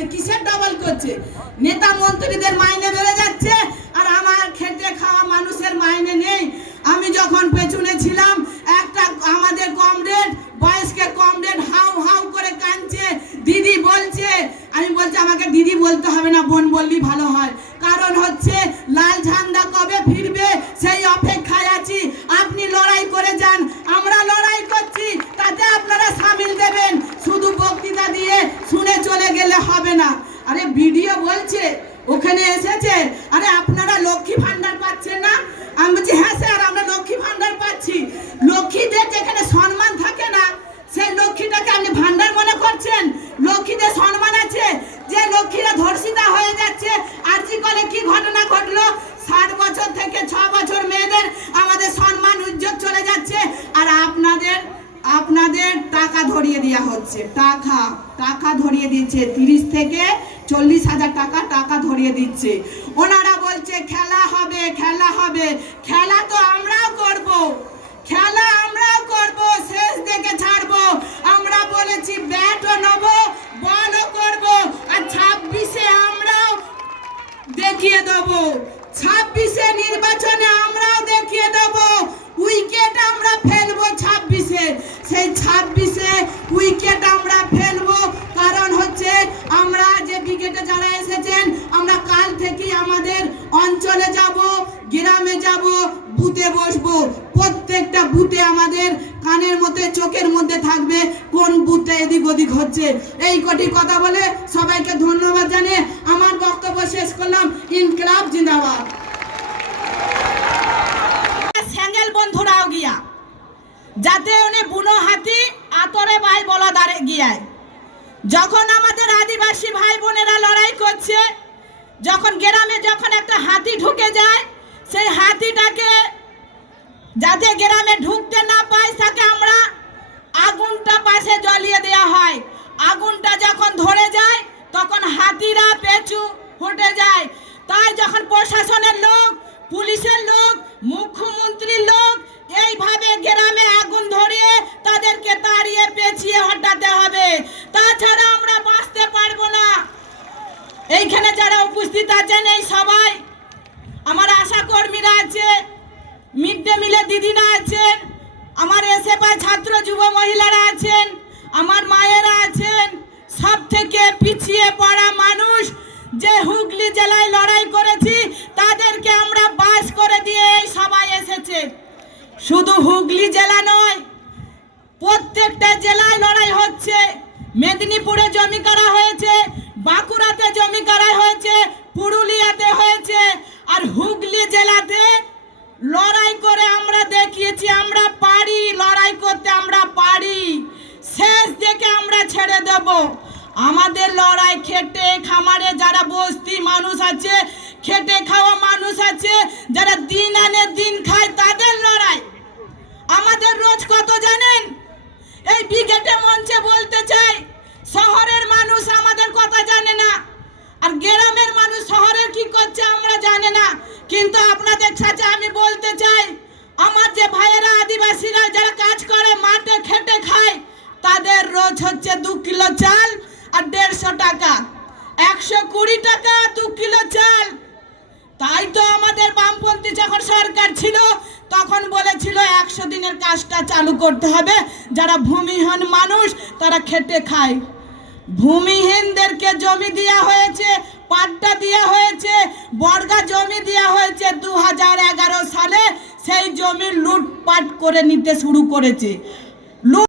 করছে? কিসের ডবল করছে? নেতা মন্ত্রীদের মাইনে বেড়ে যাচ্ছে আর আমার খেতে খাওয়া মানুষের মাইনে নেই। আমি যখন পেছনে ছিলাম, একটা আমাদের কমরেড বয়স্কে কমরেড হাউ হাউ করে কাঁদছে। দিদি বলছে, আমি বলছি, আমাকে দিদি বলতে হবে না, বোন বললি ভালো হয়। কারণ হচ্ছে, লাল ঝান্ডা কবে ফিরবে? ভিডিও বলছে ওখানে এসেছে আরে আপনারা লক্ষ্মী ভান্ডার পাচ্ছেন না? ধরিয়ে দেওয়া হচ্ছে। টাকা টাকা ধরিয়ে দিচ্ছে। তিরিশ থেকে চল্লিশ হাজার টাকা টাকা ধরিয়ে দিচ্ছে। ওনারা বলছে, খেলা হবে খেলা হবে। খেলা তো আমরাও করব। খেলা আমরাও করব। শেষ দেখে ছাড়বো। আমরা বলেছি, ব্যাটও নেব, বলও করব। আর ছাব্বিশে আমরাও দেখিয়ে দেব। ছাব্বিশে নির্বাচনে আমরাও দেখিয়ে দেব। উইকেট আমরা ফেলব ছাব্বিশে। সেই ছাব্বিশে উইকেট আমরা ফেলব। কারণ হচ্ছে আমরা যে উইকেটে যারা এসেছেন, আমরা কাল থেকে আমাদের অঞ্চলে যাব, গ্রামে যাব, বুথে বসবো। প্রত্যেকটা বুথে আমাদের কানের মধ্যে, চোখের মধ্যে থাকবে কোন বুথটা এদিক ওদিক হচ্ছে। এই কটি কথা বলে সবাইকে ধন্যবাদ জানিয়ে আমার বক্তব্য শেষ করলাম। ইনকলাব জিন্দাবাদ। স্যাঙ্গেল বন্ধুরাও গিয়া, যাতে উনি বুনো হাতি আতরে ভাই বলা দাঁড়ে গিয়ায়। যখন আমাদের আদিবাসী ভাই বোনেরা লড়াই করছে, যখন গ্রামে যখন একটা হাতি ঢুকে যায়, সেই হাতিটাকে যাতে গ্রামে ঢুকতে না পায়, তাকে আমরা আগুনটা পাশে জ্বালিয়ে দেওয়া হয়। আগুনটা যখন ধরে যায়, তখন হাতিরা পেঁচু ফুটে যায়। তাই যখন প্রশাসনের লোক, পুলিশের লোক এইখানে যারা উপস্থিত আছেন, এই সবাই, আমার আশা কর্মীরা আছে, মিড ডে মিলের দিদিরা আছেন, আমার এসে এসএফআই ছাত্র যুব মহিলারা আছেন, আমার মায়েরা আছেন সব থেকে পিছিয়ে পড়া মানুষ যে হুগলি জেলায় লড়াই করেছি, তাদেরকে আমরা বাস করে দিয়ে এই সবাই এসেছে। শুধু হুগলি জেলা নয়, প্রত্যেকটা জেলায় লড়াই হচ্ছে, মেদিনীপুরে জমি করা হয়েছে দেখিয়েছি আমরা পারি, লড়াই করতে আমরা পারি। শেষ দেখে আমরা ছেড়ে দেব। আমাদের লড়াই খেটে খামারে যারা বস্তি মানুষ আছে, খেটে খাওয়া মানুষ আছে, যারা দিন আনে দিন খায়, তাদের লড়াই। আমাদের রোজ কত জানেন? এই বিঘেটে মঞ্চে বলতে চাই, শহরের মানুষ আমাদের কথা জানে না। আর গ্রামের মানুষ শহরের কি করছে আমরা জানে না। কিন্তু আপনাদের সাথে আমি বলতে চাই আমার যে ভাইয়েরা আদিবাসীরা যারা কাজ করে, মাঠে খেটে খায়, তাদের রোজ হচ্ছে দু কিলো চাল আর দেড়শো টাকা। একশো কুড়ি টাকা দু কিলো চাল। তাই তো আমাদের বামপন্থী যখন সরকার ছিল, তখন বলেছিল একশো দিনের কাজটা চালু করতে হবে। যারা ভূমিহীন মানুষ, তারা খেটে খায়। ভূমিহীনদেরকে জমি দেওয়া হয়েছে, পাট্টা দেওয়া হয়েছে, বর্গা জমি দেওয়া হয়েছে দু হাজার এগারো সালে। সেই জমি লুটপাট করে নিতে শুরু করেছে। লুট